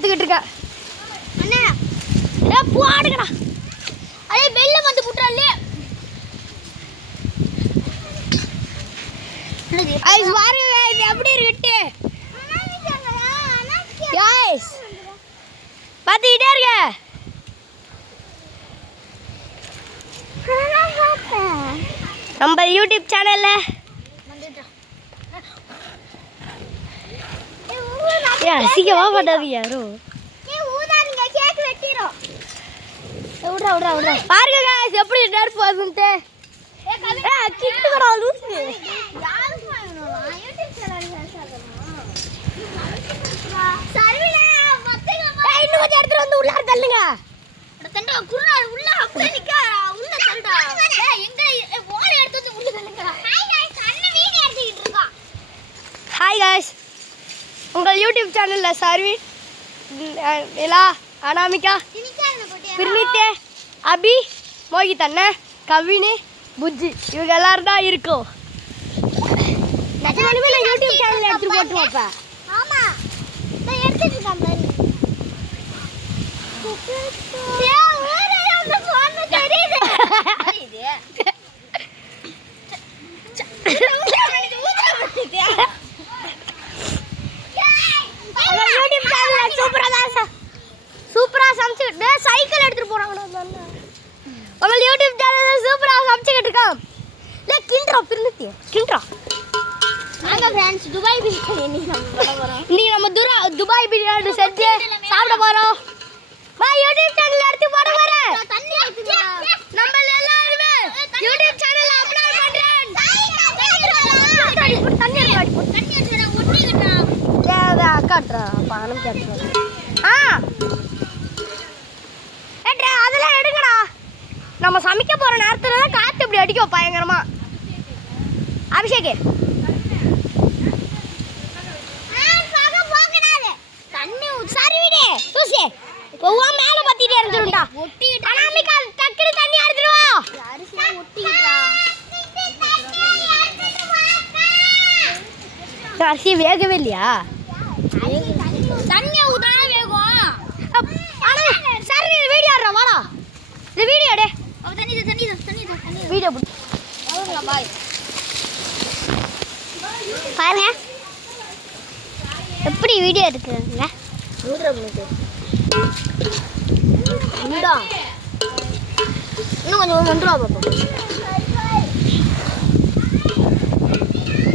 எடுத்துக்கிட்டு இருக்கேன். அண்ணா ஏ போடுங்கடா. அதே வெள்ள வந்து புட்றானே. ஐஸ் பாருங்க இது எப்படி இருக்கு. गाइस பாத்துட்டே இருங்க. நம்ம YouTube சேனல்ல யா சீக்கிரமா பண்ணாதீங்க யாரோ. ஏய் ஊதாதீங்க கேக் வெட்டிரோம். விடுறா பாருங்க गाइस எப்படி நெருப்பு வருதுன்னு. ஏய் கிட்டு வரா லூசு. யாருக்கு வாங்கணும் YouTube சேனல்ல சேரணும். சர்வினா மொத்தமா ஏய் இன்னும் கொஞ்சம் எடுத்து வந்து உள்ள தள்ளுங்க. அட தண்டா குறா உள்ள அப்படியே நிக்கறா உள்ள தண்டா. ஏய் எங்க ஓர எடுத்து வந்து உள்ள தள்ளுங்கடா. ஹாய் गाइस அண்ணன் வீடியோ எடுத்துக்கிட்டு இருக்கான். ஹாய் गाइस உங்கள் YouTube சேனல்ல சர்வின் நிலா அனாமிகா பிர்னிதே அபி மோகித் அண்ணன் கவினி புஜ்ஜி இவங்க எல்லாரும் தான் இருக்கோம். நிஜமாலுமே நான் YouTube சேனல்ல எடுத்து போட்டுருவோம். அப்ப ஆமா நான் எடுத்துட்டு இருக்கேன் பாரு. ஏ ஓரே அந்த போன் தெரியுது. இது சூப்பரா சமைச்சிட்டு சைக்கிள் எடுத்துட்டு போறாங்கடா. நம்ம YouTube சேனல்ல சூப்பரா சமைச்சிட்டு இருக்கோம். லே கிண்ட்ரா பிரிந்துட்டி கிண்ட்ரா. நாங்க फ्रेंड्स துபாய் பிரியாணி இன்னைக்கு நம்ம துபாய் பிரியாணி செஞ்சு சாப்பிட போறோம். நான் YouTube சேனல்ல எடுத்து போட போறேன். தண்ணி ஊத்துங்க. நம்ம எல்லாரும் YouTube சேனல்ல அப்லோட் பண்றேன். தண்ணி ஊத்துறா ஒட்டிக்கிட்டா. ஏதா அக்காட்றா பானம் கேட்றா. ஏட்ரா அதெல்லாம் எடுங்கடா. நம்ம சமைக்க போற நேரத்துல தான் காத்து இப்படி அடிக்கும் பயங்கரமா. அபிஷேக் தண்ணி சரி விடு தூசி போவா மேல பத்திட்டே இருந்துடா. அனாமிகா டக்குனு தண்ணி எடுத்துட்டு வா. அரிசியா ஒட்டிட்டா. அரிசி வேகவே இல்லையா? தண்ணி ஊதா வேகும். அட சரி வீடியோ எடுறா வாடா. இந்த வீடியோ எடு. அவ தண்ணி வீடியோ போடு. அவ்வளவுதான் பாய். பாருங்க எப்படி வீடியோ எடுக்குறாங்க. ஊதுறா உங்களுக்கு. இந்தா இன்னும் கொஞ்சம் மண்டுவா பாப்போம்.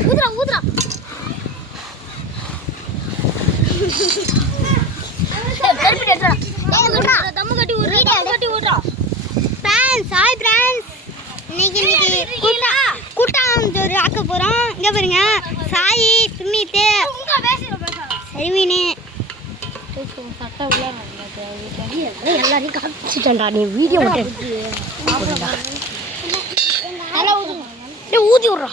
ஊதுறா பெருப்பி எடுறா. தம்மு கட்டி ஊதுறா. फ्रेंड्स ஹாய் फ्रेंड्स இன்னைக்கு கூட்டம் ஆக்க போறோம். இங்க பாருங்க சாயி பின்னிட்டு உங்க சரிவினே சட்டை உள்ள எல்லாரையும் காமிச்சிட்டேன்டா. நீ வீடியோ மட்டும் நல்லா ஊதி விட்றா.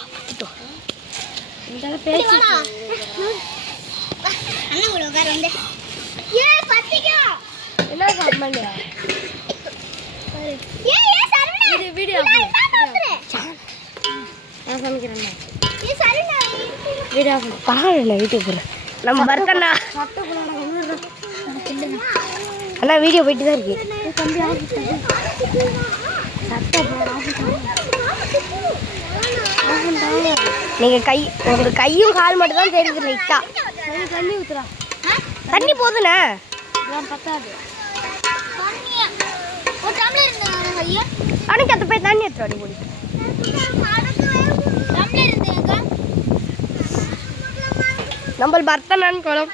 இந்த பேச்சு அண்ணன் கூட உட்கார வந்து ஏ பத்திக்கோ என்ன கமெண்ட் ஏ சரவணா இது வீடியோ நான் சமைக்கிறேன். ஏ சரவணா வீடியோ பாருங்க யூடியூப்ல நம்ம பர்த்தனா அண்ணா வீடியோ போயிட்டு தான் இருக்கு. நீங்க உங்களுக்கு கையும் கால் மட்டும் தான் தெரியுது லைட்டா. தண்ணி ஊத்துறா. தண்ணி போதுண்ணே பத்தாது. அன்னைக்கு அத்த போய் தண்ணி எடுத்துரு. அடி போடி நம்ம பர்த்தனான்னு குளம்